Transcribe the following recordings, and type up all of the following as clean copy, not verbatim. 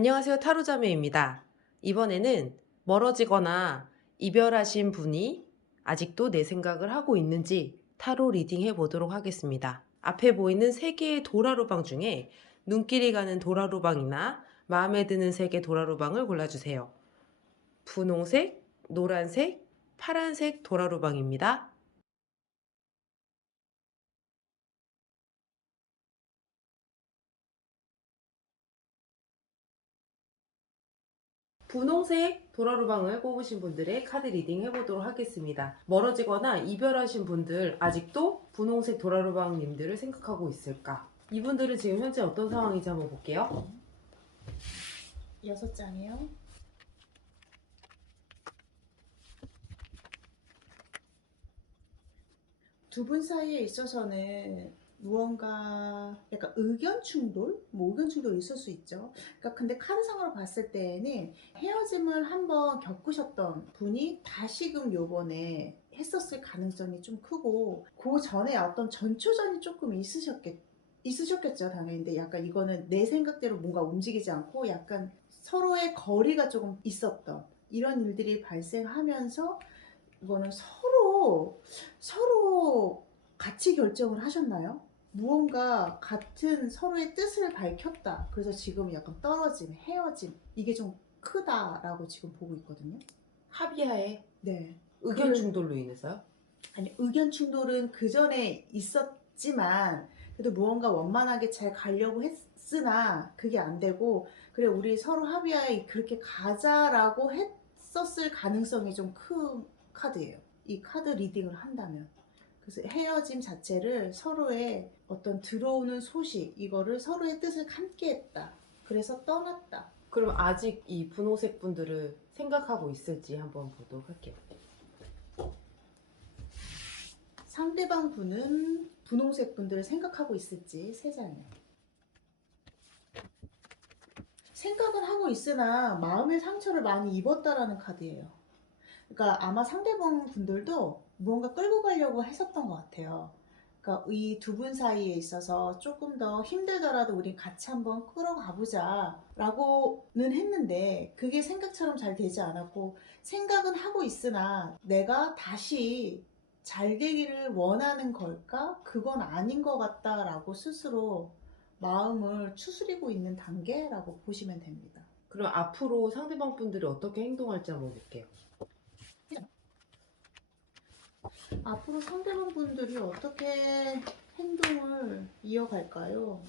안녕하세요. 타로자매입니다. 이번에는 멀어지거나 이별하신 분이 아직도 내 생각을 하고 있는지 타로 리딩 해보도록 하겠습니다. 앞에 보이는 3개의 도라로방 중에 눈길이 가는 도라로방이나 마음에 드는 3개 도라로방을 골라주세요. 분홍색, 노란색, 파란색 도라로방입니다. 분홍색 도라로방을 뽑으신 분들의 카드 리딩 해보도록 하겠습니다. 멀어지거나 이별하신 분들 아직도 분홍색 도라로방님들을 생각하고 있을까? 이분들은 지금 현재 어떤 상황인지 한번 볼게요. 6장이요. 두 분 사이에 있어서는 무언가 약간 의견 충돌? 의견 충돌이 있을 수 있죠. 그러니까 근데 카드상으로 봤을 때에는 헤어짐을 한번 겪으셨던 분이 다시금 요번에 했었을 가능성이 좀 크고, 그 전에 어떤 전초전이 조금 있으셨겠죠, 당연히. 근데 약간 이거는 내 생각대로 뭔가 움직이지 않고 약간 서로의 거리가 조금 있었던 이런 일들이 발생하면서, 이거는 서로 같이 결정을 하셨나요? 무언가 같은 서로의 뜻을 밝혔다. 그래서 지금 약간 떨어짐, 헤어짐, 이게 좀 크다라고 지금 보고 있거든요. 합의하에 네. 의견 충돌로 인해서요? 아니, 의견 충돌은 그 전에 있었지만 그래도 무언가 원만하게 잘 가려고 했으나 그게 안 되고, 그래 우리 서로 합의하에 그렇게 가자라고 했었을 가능성이 좀 큰 카드예요. 이 카드 리딩을 한다면. 그래서 헤어짐 자체를 서로의 어떤 들어오는 소식, 이거를 서로의 뜻을 함께 했다. 그래서 떠났다. 그럼 아직 이 분홍색 분들을 생각하고 있을지 한번 보도록 할게요. 상대방 분은 분홍색 분들을 생각하고 있을지. 3장이요. 생각은 하고 있으나 마음의 상처를 많이 입었다라는 카드예요. 그러니까 아마 상대방 분들도 무언가 끌고 가려고 했었던 것 같아요. 그러니까 이 두 분 사이에 있어서 조금 더 힘들더라도 우리 같이 한번 끌어가 보자 라고는 했는데, 그게 생각처럼 잘 되지 않았고, 생각은 하고 있으나 내가 다시 잘 되기를 원하는 걸까? 그건 아닌 것 같다라고 스스로 마음을 추스리고 있는 단계라고 보시면 됩니다. 그럼 앞으로 상대방 분들이 어떻게 행동할지 한번 볼게요. 앞으로 상대방 분들이 어떻게 행동을 이어갈까요?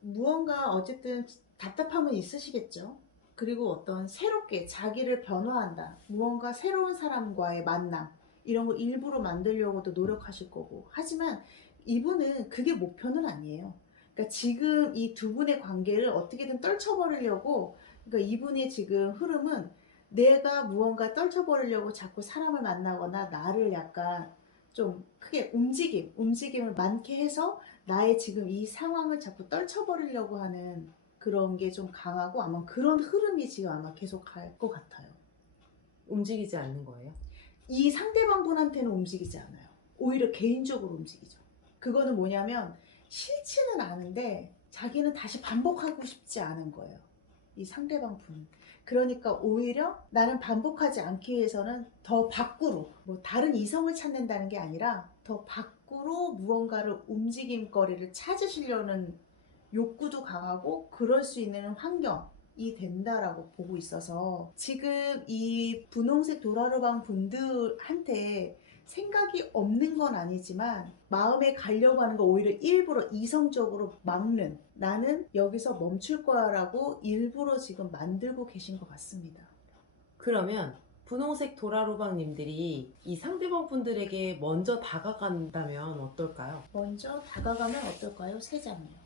무언가 어쨌든 답답함은 있으시겠죠. 그리고 어떤 새롭게 자기를 변화한다, 무언가 새로운 사람과의 만남, 이런 거 일부러 만들려고도 노력하실 거고. 하지만 이분은 그게 목표는 아니에요. 그러니까 지금 이 두 분의 관계를 어떻게든 떨쳐버리려고, 그러니까 이분의 지금 흐름은 내가 무언가 떨쳐버리려고 자꾸 사람을 만나거나 나를 약간 좀 크게 움직임을 많게 해서 나의 지금 이 상황을 자꾸 떨쳐버리려고 하는 그런 게 좀 강하고, 아마 그런 흐름이 지금 아마 계속 갈 것 같아요. 움직이지 않는 거예요? 이 상대방 분한테는 움직이지 않아요. 오히려 개인적으로 움직이죠. 그거는 뭐냐면 싫지는 않은데 자기는 다시 반복하고 싶지 않은 거예요, 이 상대방 분은. 그러니까 오히려 나는 반복하지 않기 위해서는 더 밖으로, 뭐 다른 이성을 찾는다는 게 아니라 더 밖으로 무언가를 움직임거리를 찾으시려는 욕구도 강하고, 그럴 수 있는 환경이 된다라고 보고 있어서, 지금 이 분홍색 도라르방 분들한테 생각이 없는 건 아니지만 마음에 가려고 하는 거 오히려 일부러 이성적으로 막는, 나는 여기서 멈출 거야 라고 일부러 지금 만들고 계신 것 같습니다. 그러면 분홍색 도라로방님들이 이 상대방 분들에게 먼저 다가간다면 어떨까요? 먼저 다가가면 어떨까요? 3장이요.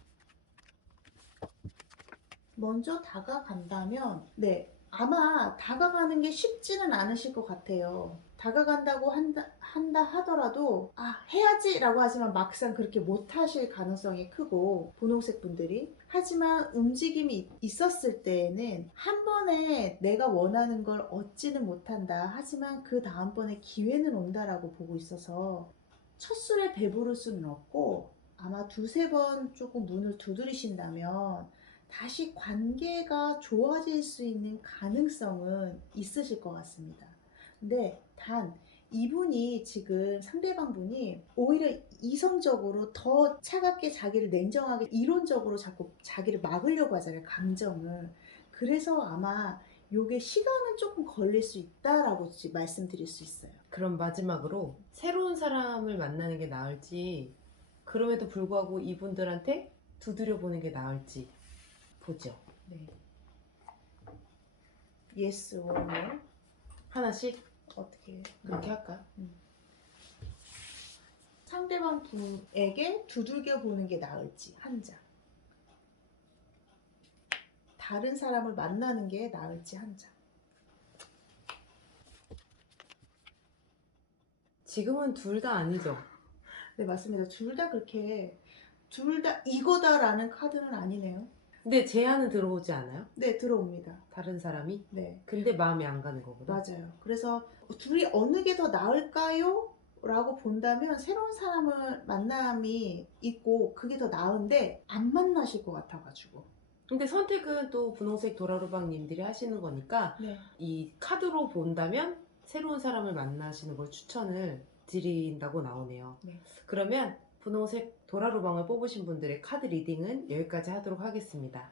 먼저 다가간다면, 네, 아마 다가가는 게 쉽지는 않으실 것 같아요. 다가간다고 한다 하더라도 해야지 라고 하지만 막상 그렇게 못 하실 가능성이 크고, 분홍색 분들이. 하지만 움직임이 있었을 때에는 한 번에 내가 원하는 걸 얻지는 못한다, 하지만 그 다음번에 기회는 온다라고 보고 있어서 첫 술에 배부를 수는 없고, 아마 두세 번 조금 문을 두드리신다면 다시 관계가 좋아질 수 있는 가능성은 있으실 것 같습니다. 근데 단 이분이 지금 상대방분이 오히려 이성적으로 더 차갑게 자기를 냉정하게 이론적으로 자꾸 자기를 막으려고 하잖아요, 감정을. 그래서 아마 요게 시간은 조금 걸릴 수 있다라고 말씀드릴 수 있어요. 그럼 마지막으로 새로운 사람을 만나는 게 나을지, 그럼에도 불구하고 이분들한테 두드려 보는 게 나을지 보죠. 네. Yes or no? 하나씩 어떻게 그렇게 할까? 상대방 분에게 두들겨 보는 게 나을지 한 장. 다른 사람을 만나는 게 나을지 한 장. 지금은 둘 다 아니죠. 네, 맞습니다. 둘 다 그렇게 둘 다 이거다라는 카드는 아니네요. 근데 제안은 들어오지 않아요? 네, 들어옵니다. 다른 사람이? 네, 근데 마음이 안 가는 거구나. 맞아요. 그래서 둘이 어느 게 더 나을까요? 라고 본다면 새로운 사람을 만남이 있고 그게 더 나은데 안 만나실 것 같아가지고. 근데 선택은 또 분홍색 도라루방님들이 하시는 거니까 네. 이 카드로 본다면 새로운 사람을 만나시는 걸 추천을 드린다고 나오네요. 네. 그러면 분홍색 도라루방을 뽑으신 분들의 카드 리딩은 여기까지 하도록 하겠습니다.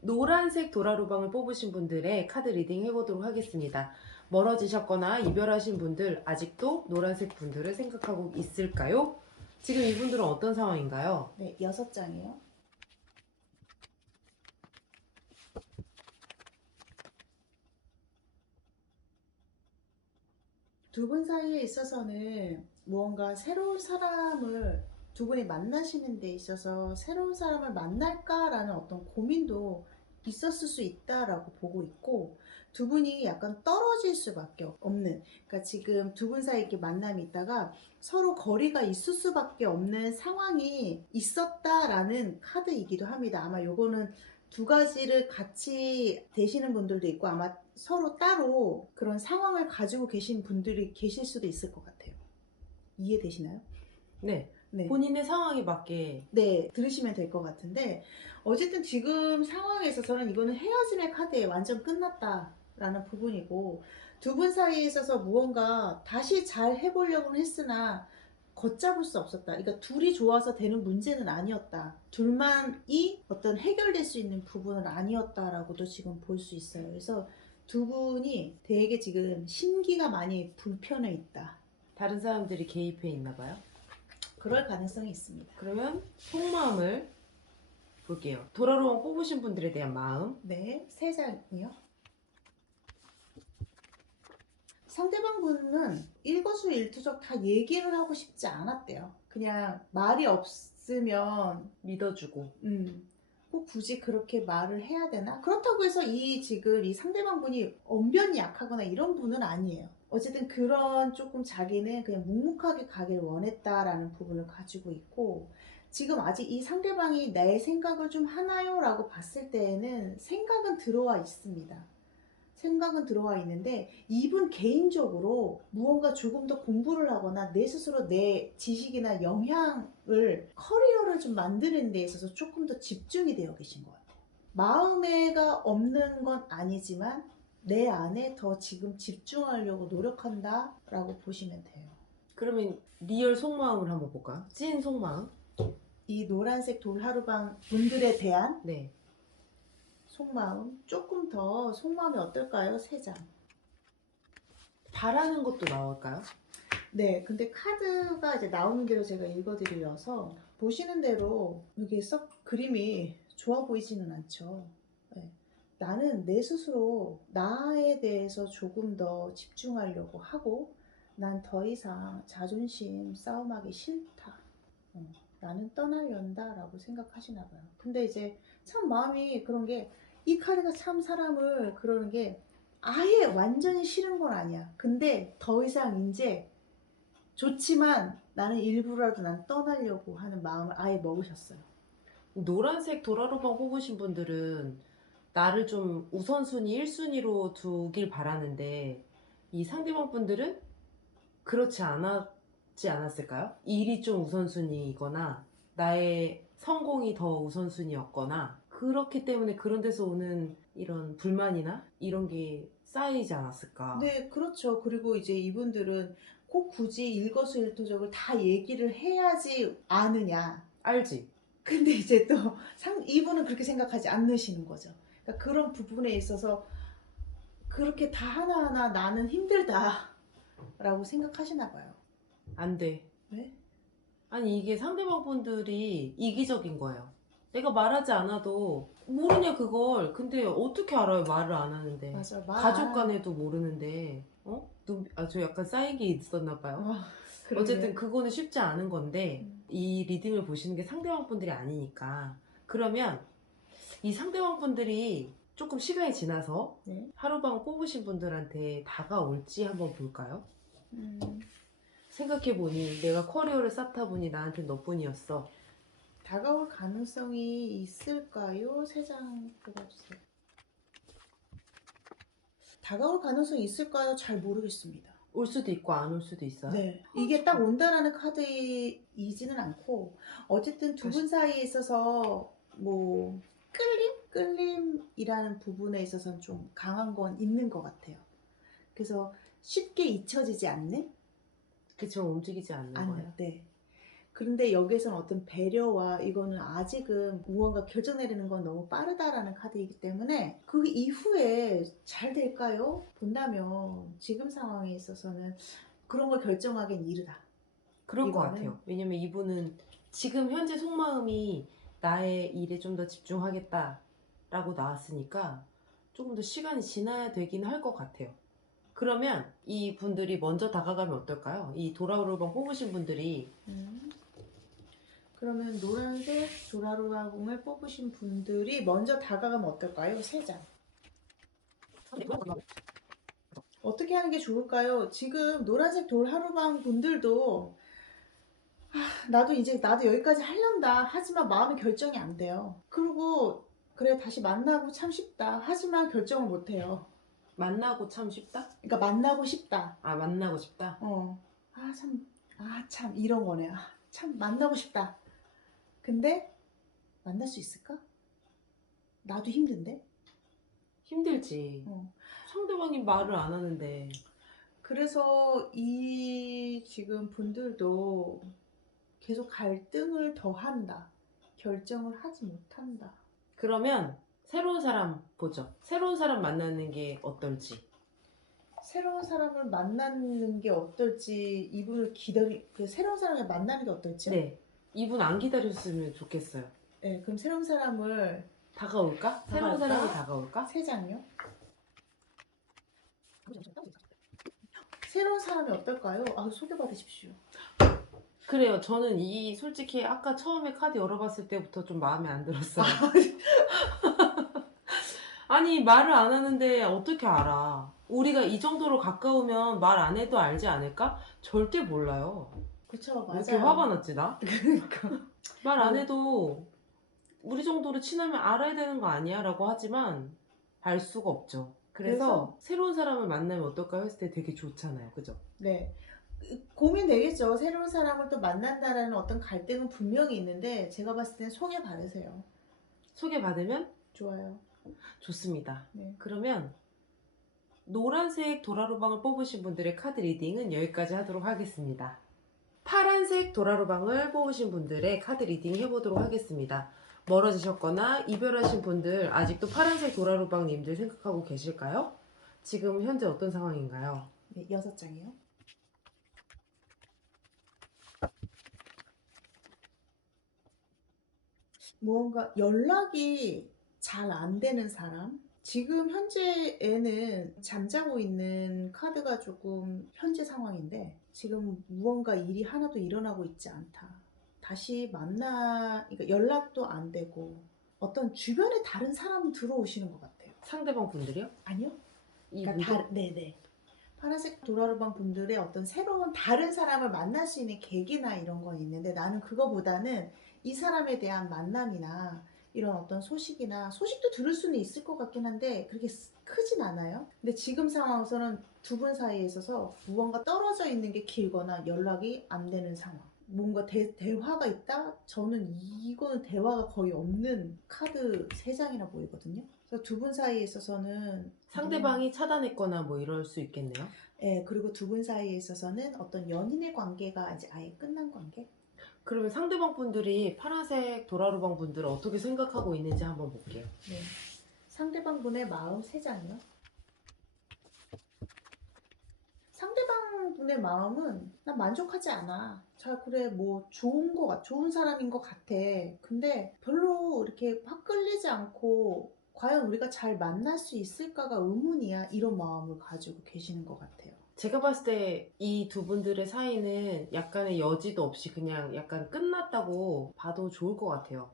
노란색 도라루방을 뽑으신 분들의 카드 리딩 해보도록 하겠습니다. 멀어지셨거나 이별하신 분들, 아직도 노란색 분들을 생각하고 있을까요? 지금 이분들은 어떤 상황인가요? 네, 6장이에요. 두 분 사이에 있어서는 무언가 새로운 사람을 두 분이 만나시는 데 있어서 새로운 사람을 만날까라는 어떤 고민도 있었을 수 있다라고 보고 있고, 두 분이 약간 떨어질 수밖에 없는, 그러니까 지금 두 분 사이에 이렇게 만남이 있다가 서로 거리가 있을 수밖에 없는 상황이 있었다라는 카드이기도 합니다. 아마 요거는 두 가지를 같이 되시는 분들도 있고 아마 서로 따로 그런 상황을 가지고 계신 분들이 계실 수도 있을 것 같아요. 이해되시나요? 네. 네. 본인의 상황에 맞게. 네, 들으시면 될 것 같은데 어쨌든 지금 상황에 있어서는 이거는 헤어짐의 카드에 완전 끝났다라는 부분이고, 두 분 사이에 있어서 무언가 다시 잘 해보려고는 했으나 걷잡을 수 없었다. 그러니까 둘이 좋아서 되는 문제는 아니었다. 둘만이 어떤 해결될 수 있는 부분은 아니었다라고도 지금 볼 수 있어요. 그래서 두 분이 되게 지금 심기가 많이 불편해 있다. 다른 사람들이 개입해 있나 봐요. 그럴 가능성이 있습니다. 그러면 속마음을 볼게요. 도라로왕 뽑으신 분들에 대한 마음. 네, 3장이요. 상대방 분은 일거수일투족 다 얘기를 하고 싶지 않았대요. 그냥 말이 없으면 믿어주고. 꼭 굳이 그렇게 말을 해야 되나? 그렇다고 해서 지금 이 상대방 분이 언변이 약하거나 이런 분은 아니에요. 어쨌든 그런 조금 자기는 그냥 묵묵하게 가길 원했다라는 부분을 가지고 있고, 지금 아직 이 상대방이 내 생각을 좀 하나요? 라고 봤을 때에는 생각은 들어와 있습니다. 생각은 들어와 있는데 이분 개인적으로 무언가 조금 더 공부를 하거나 내 스스로 내 지식이나 영향을 커리어를 좀 만드는 데 있어서 조금 더 집중이 되어 계신 것 같아요. 마음에가 없는 건 아니지만 내 안에 더 지금 집중하려고 노력한다 라고 보시면 돼요. 그러면 리얼 속마음을 한번 볼까요? 찐 속마음. 이 노란색 돌하루방 분들에 대한 네. 속마음, 조금 더 속마음이 어떨까요? 3장. 바라는 것도 나올까요? 네, 근데 카드가 이제 나오는 대로 제가 읽어드려서 보시는 대로 이게 썩 그림이 좋아 보이지는 않죠. 네. 나는 내 스스로 나에 대해서 조금 더 집중하려고 하고, 난 더 이상 자존심 싸움하기 싫다. 나는 떠나려한다 라고 생각하시나 봐요. 근데 이제 참 마음이 그런 게, 이 카드가 참 사람을 그러는 게 아예 완전히 싫은 건 아니야. 근데 더 이상 이제 좋지만 나는 일부라도 난 떠나려고 하는 마음을 아예 먹으셨어요. 노란색 도라로방 뽑으신 분들은 나를 좀 우선순위 1순위로 두길 바라는데 이 상대방 분들은 그렇지 않았지 않았을까요? 일이 좀 우선순위이거나 나의 성공이 더 우선순위였거나 그렇기 때문에 그런 데서 오는 이런 불만이나 이런 게 쌓이지 않았을까. 네, 그렇죠. 그리고 이제 이분들은 꼭 굳이 일거수일투족을 다 얘기를 해야지 아느냐. 알지? 근데 이제 또 이분은 그렇게 생각하지 않으시는 거죠. 그러니까 그런 부분에 있어서 그렇게 다 하나하나 나는 힘들다라고 생각하시나 봐요. 안 돼. 왜? 아니 이게 상대방 분들이 이기적인 거예요. 내가 말하지 않아도 모르냐 그걸. 근데 어떻게 알아요 말을 안 하는데. 맞아, 가족 간에도 모르는데 저 약간 쌓인 게 있었나 봐요. 그러게요. 어쨌든 그거는 쉽지 않은 건데 이 리딩을 보시는 게 상대방 분들이 아니니까. 그러면 이 상대방 분들이 조금 시간이 지나서 네. 하루방 뽑으신 분들한테 다가올지 한번 볼까요? 음, 생각해보니 내가 커리어를 쌓다 보니 나한테 너뿐이었어. 다가올 가능성이 있을까요? 3장 뽑아주세요. 다가올 가능성이 있을까요? 잘 모르겠습니다. 올 수도 있고 안 올 수도 있어요. 네. 이게 딱 온다라는 카드이지는 않고, 어쨌든 두 분 사이에 있어서 뭐 끌림이라는 부분에 있어서는 좀 강한 건 있는 것 같아요. 그래서 쉽게 잊혀지지 않는? 그쵸, 움직이지 않는 거예요. 네. 그런데 여기서는 어떤 배려와 이거는 아직은 무언가 결정 내리는 건 너무 빠르다라는 카드이기 때문에 그 이후에 잘 될까요? 본다면 지금 상황에 있어서는 그런 걸 결정하기엔 이르다. 그럴 것 이거는- 같아요. 왜냐면 이분은 지금 현재 속마음이 나의 일에 좀 더 집중하겠다라고 나왔으니까 조금 더 시간이 지나야 되긴 할 것 같아요. 그러면 이 분들이 먼저 다가가면 어떨까요? 이 도라우르방 뽑으신 분들이 그러면 노란색 도라루라공을 뽑으신 분들이 먼저 다가가면 어떨까요? 3장. 어떻게 하는 게 좋을까요? 지금 노란색 돌하루방 분들도 나도 여기까지 하련다 하지만 마음의 결정이 안 돼요. 그리고 그래 다시 만나고 참 쉽다 하지만 결정을 못 해요. 만나고 참 쉽다? 그러니까 만나고 싶다. 아, 만나고 싶다? 참 이런 거네. 참 만나고 싶다. 근데 만날 수 있을까? 나도 힘든데. 힘들지. 상대방이 말을 안 하는데. 그래서 이 지금 분들도 계속 갈등을 더한다. 결정을 하지 못한다. 그러면 새로운 사람 보죠. 새로운 사람 만나는 게 어떨지. 새로운 사람을 만나는 게 어떨지 새로운 사람을 만나는 게 어떨지요? 네. 이분 안 기다렸으면 좋겠어요. 네, 그럼 새로운 사람을 다가올까? 새로운 다가올까? 사람이 다가올까? 3장이요? 새로운 사람이 어떨까요? 소개받으십시오. 그래요. 저는 솔직히 아까 처음에 카드 열어봤을 때부터 좀 마음에 안 들었어요. 아니, 말을 안 하는데 어떻게 알아? 우리가 이 정도로 가까우면 말 안 해도 알지 않을까? 절대 몰라요. 그쵸, 왜 맞아요. 이렇게 화가 났지, 나? 그러니까. 말 안 해도 우리 정도로 친하면 알아야 되는 거 아니야? 라고 하지만 알 수가 없죠. 그래서 새로운 사람을 만나면 어떨까 했을 때 되게 좋잖아요. 그죠? 네. 고민되겠죠. 새로운 사람을 또 만난다라는 어떤 갈등은 분명히 있는데 제가 봤을 땐 소개받으세요. 소개받으면 좋아요. 좋습니다. 네. 그러면 노란색 도라로방을 뽑으신 분들의 카드 리딩은 여기까지 하도록 하겠습니다. 파란색 도라로방을 뽑으신 분들의 카드 리딩 해보도록 하겠습니다. 멀어지셨거나 이별하신 분들 아직도 파란색 도라로방님들 생각하고 계실까요? 지금 현재 어떤 상황인가요? 네, 6장이요. 무언가 연락이 잘 안 되는 사람? 지금 현재에는 잠자고 있는 카드가 조금 현재 상황인데 지금 무언가 일이 하나도 일어나고 있지 않다. 다시 그러니까 연락도 안 되고 어떤 주변에 다른 사람 들어오시는 것 같아요. 상대방 분들이요? 아니요? 이분들? 네네. 파란색 도라르방 분들의 어떤 새로운 다른 사람을 만날 수 있는 계기나 이런 건 있는데 나는 그거보다는 이 사람에 대한 만남이나 이런 어떤 소식도 들을 수는 있을 것 같긴 한데 그렇게 크진 않아요. 근데 지금 상황에서는 두 분 사이에 있어서 무언가 떨어져 있는 게 길거나 연락이 안 되는 상황. 뭔가 대화가 있다? 저는 이거는 대화가 거의 없는 카드 3장이나 보이거든요. 그래서 두 분 사이에 있어서는 상대방이 차단했거나 뭐 이럴 수 있겠네요. 예, 그리고 두 분 사이에 있어서는 어떤 연인의 관계가 이제 아예 끝난 관계? 그러면 상대방 분들이 파란색 도라루방 분들을 어떻게 생각하고 있는지 한번 볼게요. 네. 상대방 분의 마음 3장이요. 상대방 분의 마음은 난 만족하지 않아. 자, 그래, 뭐, 좋은 사람인 것 같아. 근데 별로 이렇게 확 끌리지 않고, 과연 우리가 잘 만날 수 있을까가 의문이야. 이런 마음을 가지고 계시는 것 같아요. 제가 봤을 때 이 두 분들의 사이는 약간의 여지도 없이 그냥 약간 끝났다고 봐도 좋을 것 같아요.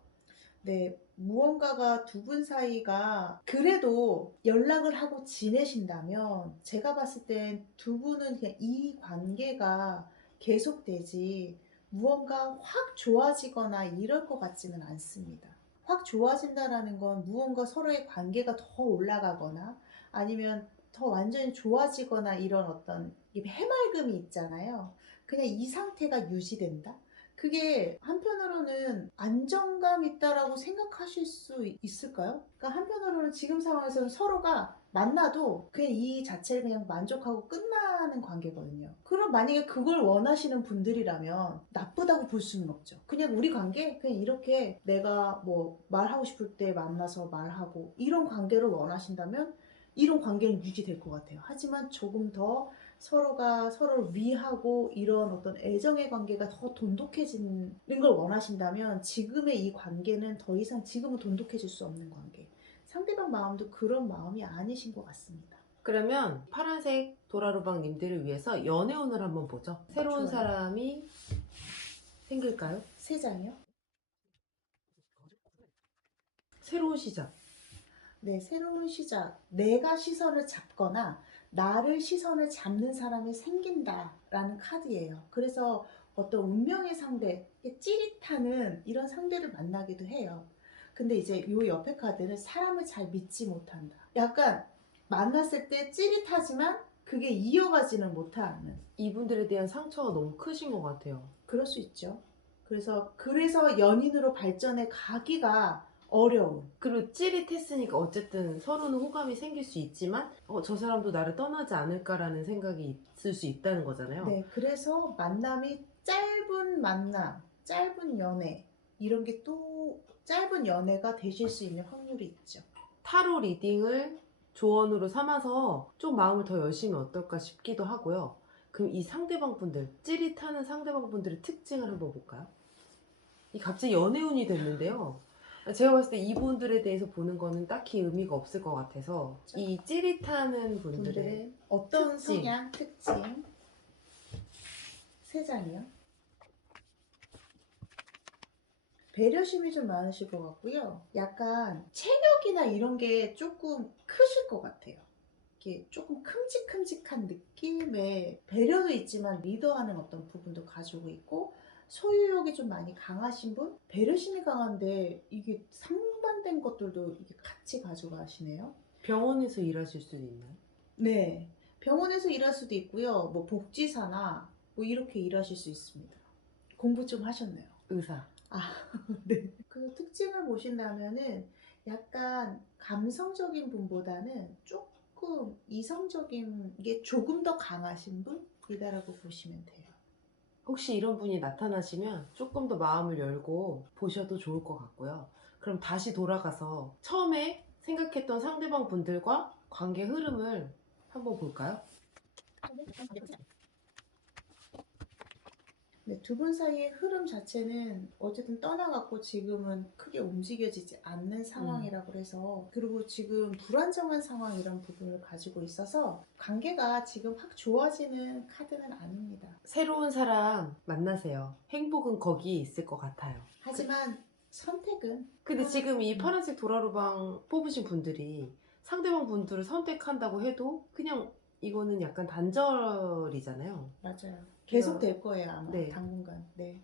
네, 무언가가 두 분 사이가 그래도 연락을 하고 지내신다면 제가 봤을 땐 두 분은 그냥 이 관계가 계속되지 무언가 확 좋아지거나 이럴 것 같지는 않습니다. 확 좋아진다라는 건 무언가 서로의 관계가 더 올라가거나 아니면 더 완전히 좋아지거나 이런 어떤 이 해맑음이 있잖아요. 그냥 이 상태가 유지된다? 그게 한편으로는 안정감 있다라고 생각하실 수 있을까요? 그러니까 한편으로는 지금 상황에서는 서로가 만나도 그냥 이 자체를 그냥 만족하고 끝나는 관계거든요. 그럼 만약에 그걸 원하시는 분들이라면 나쁘다고 볼 수는 없죠. 그냥 우리 관계 그냥 이렇게 내가 뭐 말하고 싶을 때 만나서 말하고 이런 관계를 원하신다면 이런 관계는 유지될 것 같아요. 하지만 조금 더 서로가 서로를 위하고 이런 어떤 애정의 관계가 더 돈독해지는 걸 원하신다면 지금의 이 관계는 더 이상 지금은 돈독해질 수 없는 관계. 상대방 마음도 그런 마음이 아니신 것 같습니다. 그러면 파란색 도라루방 님들을 위해서 연애운을 한번 보죠. 새로운 좋아요. 사람이 생길까요? 3장이요? 새로운 시작. 네, 새로운 시작. 내가 시선을 잡거나 나를 시선을 잡는 사람이 생긴다라는 카드예요. 그래서 어떤 운명의 상대, 찌릿하는 이런 상대를 만나기도 해요. 근데 이제 요 옆에 카드는 사람을 잘 믿지 못한다. 약간 만났을 때 찌릿하지만 그게 이어가지는 못하는. 이분들에 대한 상처가 너무 크신 것 같아요. 그럴 수 있죠. 그래서 연인으로 발전해 가기가 어려운. 그리고 찌릿했으니까 어쨌든 서로는 호감이 생길 수 있지만 저 사람도 나를 떠나지 않을까라는 생각이 있을 수 있다는 거잖아요. 네, 그래서 만남이 짧은 만남, 짧은 연애, 이런 게 또 짧은 연애가 되실 수 있는 확률이 있죠. 타로 리딩을 조언으로 삼아서 좀 마음을 더 열심히 어떨까 싶기도 하고요. 그럼 이 상대방 분들, 찌릿하는 상대방 분들의 특징을 한번 볼까요? 이 갑자기 연애운이 됐는데요. 제가 봤을 때 이분들에 대해서 보는 거는 딱히 의미가 없을 것 같아서 이 찌릿하는 분들의 분들의 어떤 특징. 성향, 특징, 3장이요. 배려심이 좀 많으실 것 같고요. 약간 체력이나 이런 게 조금 크실 것 같아요. 이렇게 조금 큼직큼직한 느낌의 배려도 있지만 리더하는 어떤 부분도 가지고 있고 소유욕이 좀 많이 강하신 분? 배려심이 강한데 이게 상반된 것들도 이게 같이 가져가시네요. 병원에서 일하실 수도 있나요? 네. 병원에서 일할 수도 있고요. 뭐 복지사나 뭐 이렇게 일하실 수 있습니다. 공부 좀 하셨네요. 의사. 네. 그 특징을 보신다면은 약간 감성적인 분보다는 조금 이성적인 게 조금 더 강하신 분이다라고 보시면 돼요. 혹시 이런 분이 나타나시면 조금 더 마음을 열고 보셔도 좋을 것 같고요. 그럼 다시 돌아가서 처음에 생각했던 상대방 분들과 관계 흐름을 한번 볼까요? 네, 두 분 사이의 흐름 자체는 어쨌든 떠나갔고 지금은 크게 움직여지지 않는 상황이라고 해서 그리고 지금 불안정한 상황 이런 부분을 가지고 있어서 관계가 지금 확 좋아지는 카드는 아닙니다. 새로운 사람 만나세요. 행복은 거기에 있을 것 같아요. 하지만 선택은 근데 지금 이 파란색 도라루방 뽑으신 분들이 상대방 분들을 선택한다고 해도 그냥 이거는 약간 단절이잖아요. 맞아요. 계속 될 거예요, 아마 네. 당분간. 네.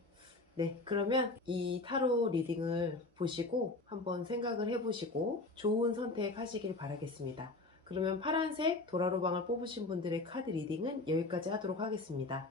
네, 그러면 이 타로 리딩을 보시고 한번 생각을 해보시고 좋은 선택 하시길 바라겠습니다. 그러면 파란색 도라로방을 뽑으신 분들의 카드 리딩은 여기까지 하도록 하겠습니다.